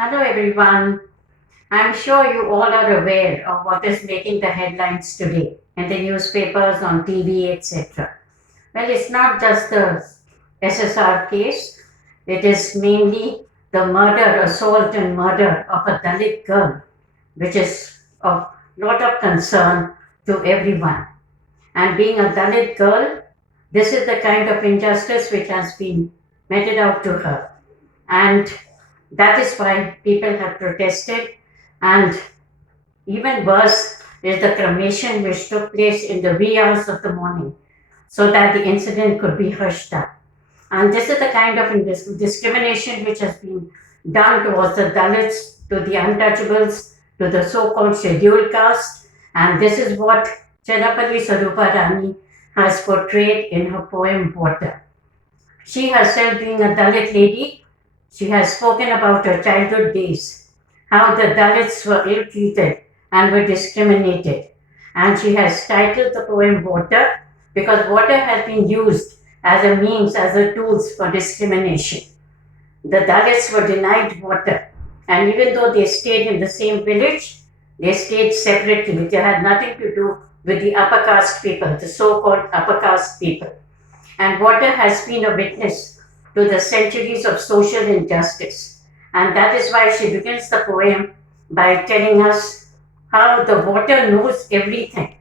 Hello everyone. I'm sure you all are aware of what is making the headlines today in the newspapers, on TV, etc. Well, it's not just the SSR case, it is mainly the murder, assault, and murder of a Dalit girl, which is of lot of concern to everyone. And being a Dalit girl, this is the kind of injustice which has been meted out to her. And that is why people have protested. And even worse is the cremation which took place in the wee hours of the morning so that the incident could be hushed up. And this is the kind of discrimination which has been done towards the Dalits, to the untouchables, to the so called scheduled caste. And this is what Challapalli Swaroopa Rani has portrayed in her poem Water. She herself, being a Dalit lady, she has spoken about her childhood days, how the Dalits were ill treated and were discriminated. And she has titled the poem Water because water has been used as a means, as a tools for discrimination. The Dalits were denied water, and even though they stayed in the same village, they stayed separately. They had nothing to do with the upper caste people, the so called upper caste people. And water has been a witness to the centuries of social injustice. And that is why she begins the poem by telling us how the water knows everything.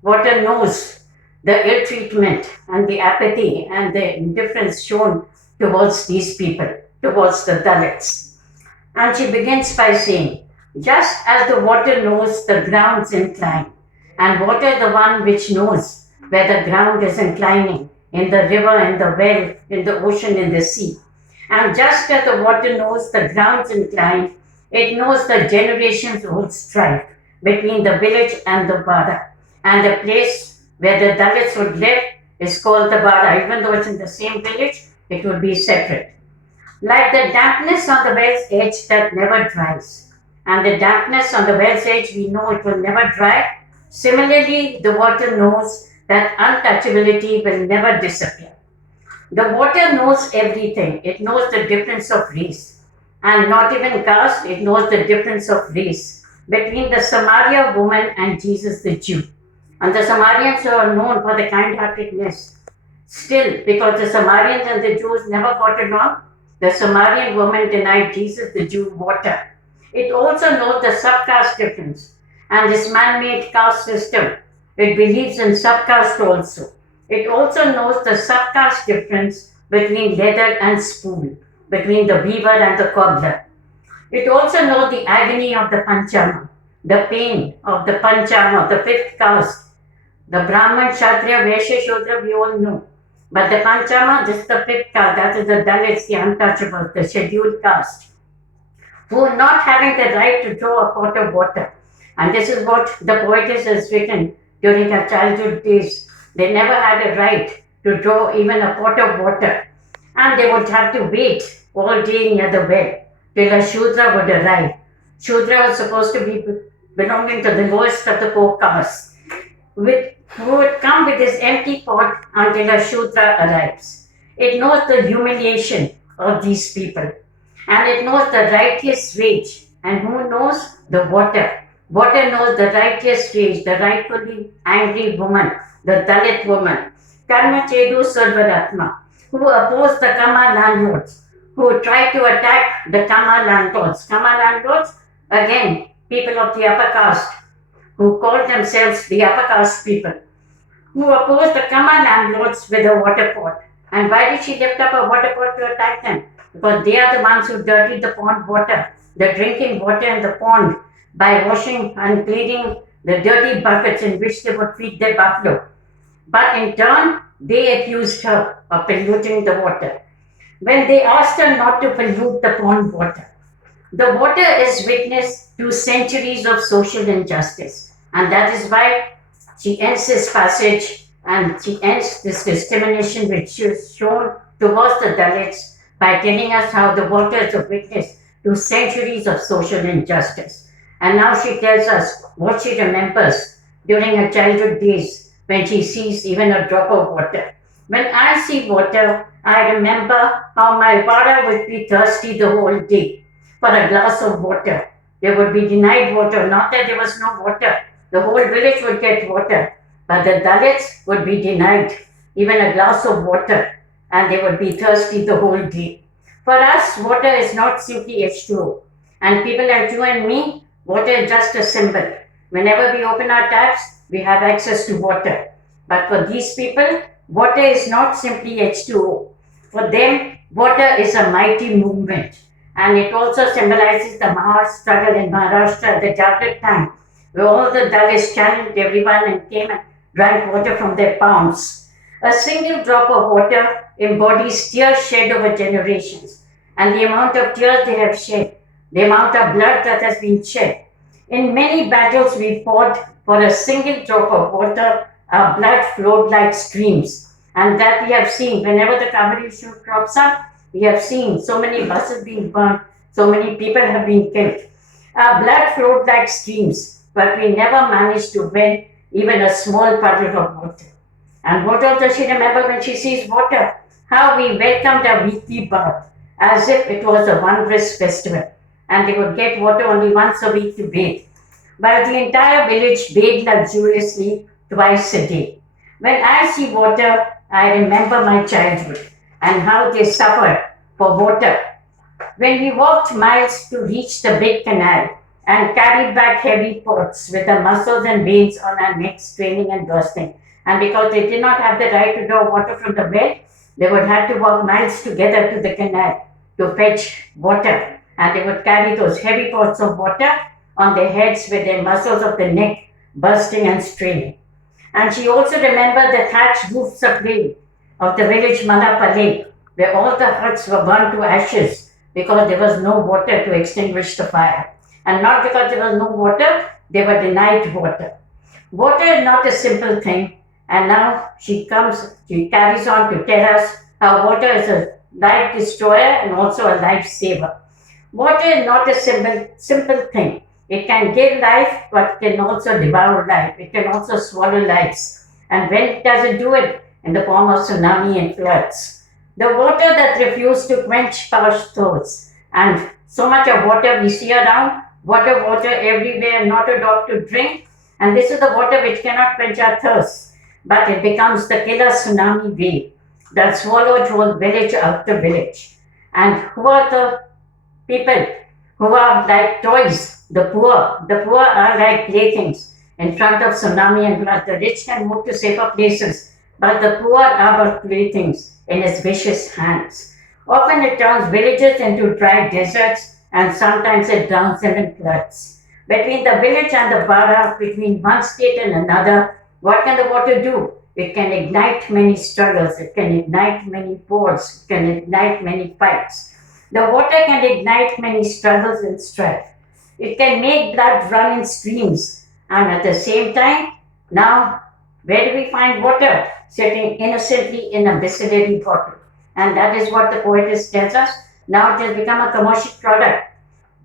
Water knows the ill treatment and the apathy and the indifference shown towards these people, towards the Dalits. And she begins by saying, just as the water knows the ground's incline, and water the one which knows where the ground is inclining, in the river, in the well, in the ocean, in the sea. And just as the water knows the ground's incline, it knows the generations old strife between the village and the Bada. And the place where the Dalits would live is called the Bada. Even though it's in the same village, it would be separate. Like the dampness on the well's edge that never dries. And the dampness on the well's edge, we know it will never dry. Similarly, the water knows that untouchability will never disappear. The water knows everything. It knows the difference of race. And not even caste, it knows the difference of race between the Samaria woman and Jesus the Jew. And the Samarians are known for the kind-heartedness. Still, because the Samarians and the Jews never got along, the Samarian woman denied Jesus the Jew water. It also knows the subcaste difference and this man-made caste system. It believes in subcaste also. It also knows the subcaste difference between leather and spool, between the weaver and the cobbler. It also knows the agony of the Panchama, the pain of the Panchama, the fifth caste. The Brahman, Kshatriya, Vaishya, Shudra, we all know. But the Panchama, this is the fifth caste, that is the Dalits, the untouchables, the scheduled caste, who are not having the right to draw a pot of water. And this is what the poetess has written during her childhood days. They never had a right to draw even a pot of water. And they would have to wait all day near the well till a Shudra would arrive. Shudra was supposed to be belonging to the lowest of the four castes, who would come with his empty pot until a Shudra arrives. It knows the humiliation of these people. And it knows the righteous rage. And who knows? The water. Water knows the righteous rage, the rightfully angry woman, the Dalit woman, Karma Chedu Sarvaratma, who opposed the Kama landlords, who tried to attack the Kama landlords. Kama landlords, again, people of the upper caste, who called themselves the upper caste people, who opposed the Kama landlords with a water pot. And why did she lift up a water pot to attack them? Because they are the ones who dirtied the pond water, the drinking water in the pond, by washing and cleaning the dirty buckets in which they would feed their buffalo. But in turn, they accused her of polluting the water. When they asked her not to pollute the pond water, the water is witness to centuries of social injustice. And that is why she ends this passage and she ends this discrimination which is shown towards the Dalits by telling us how the water is a witness to centuries of social injustice. And now she tells us what she remembers during her childhood days when she sees even a drop of water. When I see water, I remember how my father would be thirsty the whole day. for a glass of water. They would be denied water, not that there was no water. The whole village would get water, but the Dalits would be denied even a glass of water, and they would be thirsty the whole day. For us, water is not simply H2O. And people like you and me, water is just a symbol. Whenever we open our taps, we have access to water. But for these people, water is not simply H2O. For them, water is a mighty movement. And it also symbolizes the Mahar struggle in Maharashtra at the Jagrat time, where all the Dalits challenged everyone and came and drank water from their palms. A single drop of water embodies tears shed over generations, and the amount of tears they have shed, the amount of blood that has been shed. In many battles we fought for a single drop of water, our blood flowed like streams. And that we have seen whenever the Kaveri issue crops up, we have seen so many buses being burned, so many people have been killed. Our blood flowed like streams, but we never managed to win even a small puddle of water. And what else does she remember when she sees water? How we welcomed our weekly bath as if it was a wondrous festival. And they would get water only once a week to bathe. But the entire village bathed luxuriously twice a day. When I see water, I remember my childhood and how they suffered for water. When we walked miles to reach the big canal and carried back heavy pots with the muscles and veins on our necks straining and bursting, and because they did not have the right to draw water from the well, they would have to walk miles together to the canal to fetch water, and they would carry those heavy pots of water on their heads with their muscles of the neck bursting and straining. And she also remembered the thatched roofs of the village Challapalli, where all the huts were burned to ashes because there was no water to extinguish the fire. And not because there was no water, they were denied water. Water is not a simple thing, and now she carries on to tell us how water is a life destroyer and also a life saver. Water is not a simple thing. It can give life, but it can also devour life. It can also swallow lives. And when does it do it? In the form of tsunami and floods. The water that refused to quench parched thirsts. And so much of water we see around, water everywhere, not a drop to drink. And this is the water which cannot quench our thirst. But it becomes the killer tsunami wave that swallowed whole village after village. And who are the people who are like toys? The poor. The poor are like playthings in front of tsunami and flood. The rich can move to safer places, but the poor are but playthings in his vicious hands. Often it turns villages into dry deserts, and sometimes it drowns them in floods. Between the village and the bara, between one state and another, what can the water do? It can ignite many struggles, it can ignite many wars, it can ignite many fights. The water can ignite many struggles and strife. It can make blood run in streams, and at the same time, now, where do we find water? Sitting innocently in a biscuitery bottle. And that is what the poetess tells us. Now it has become a commercial product.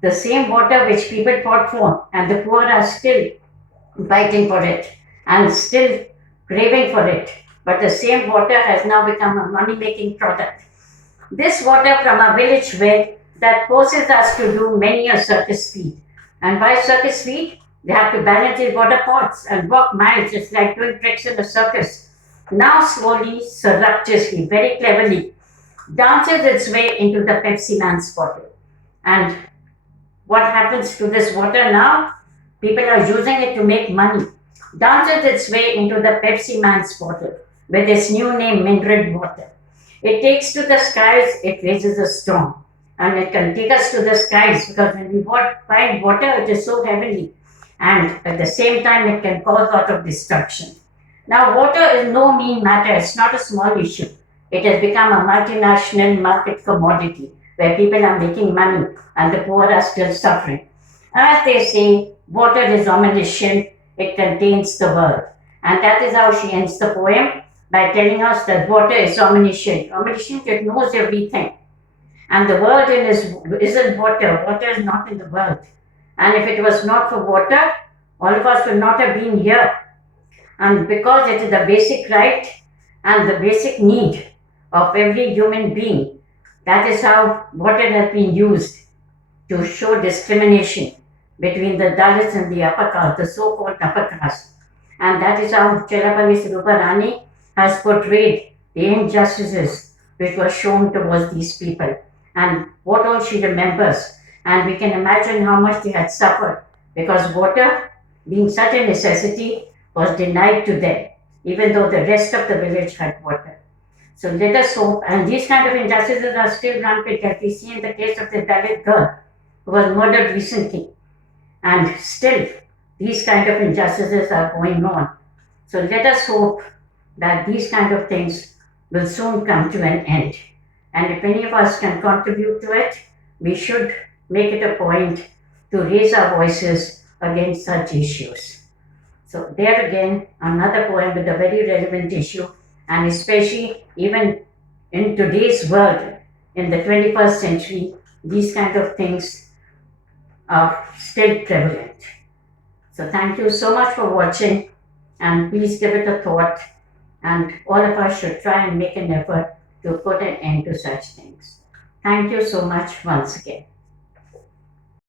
The same water which people fought for, and the poor are still fighting for it and still craving for it. But the same water has now become a money-making product. This water from a village well that forces us to do many a circus feat. And by circus feat, they have to balance these water pots and walk miles. It's like doing tricks in a circus. Now slowly, surreptitiously, very cleverly, dances its way into the Pepsi Man's bottle. And what happens to this water now? People are using it to make money. Dances its way into the Pepsi Man's bottle with its new name, mineral water. It takes to the skies, it raises a storm. And it can take us to the skies because when we find water, it is so heavenly. And at the same time, it can cause a lot of destruction. Now, water is no mean matter. It's not a small issue. It has become a multinational market commodity where people are making money and the poor are still suffering. As they say, water is omniscient. It contains the world. And that is how she ends the poem by telling us that water is omniscient. Omniscient, it knows everything. And the world isn't water. Water is not in the world. And if it was not for water, all of us would not have been here. And because it is the basic right and the basic need of every human being, that is how water has been used. to show discrimination between the Dalits and the upper caste, the so-called upper caste. And that is how Challapalli Swaroopa Rani has portrayed the injustices which were shown towards these people and what all she remembers. And we can imagine how much they had suffered because water, being such a necessity, was denied to them, even though the rest of the village had water. So let us hope, and these kind of injustices are still rampant, as we see in the case of the Dalit girl who was murdered recently. And still, these kind of injustices are going on. So let us hope that these kind of things will soon come to an end. And if any of us can contribute to it, we should make it a point to raise our voices against such issues. So there again, another poem with a very relevant issue, and especially even in today's world, in the 21st century, these kind of things are still prevalent. So thank you so much for watching, and please give it a thought, and all of us should try and make an effort to put an end to such things. Thank you so much once again.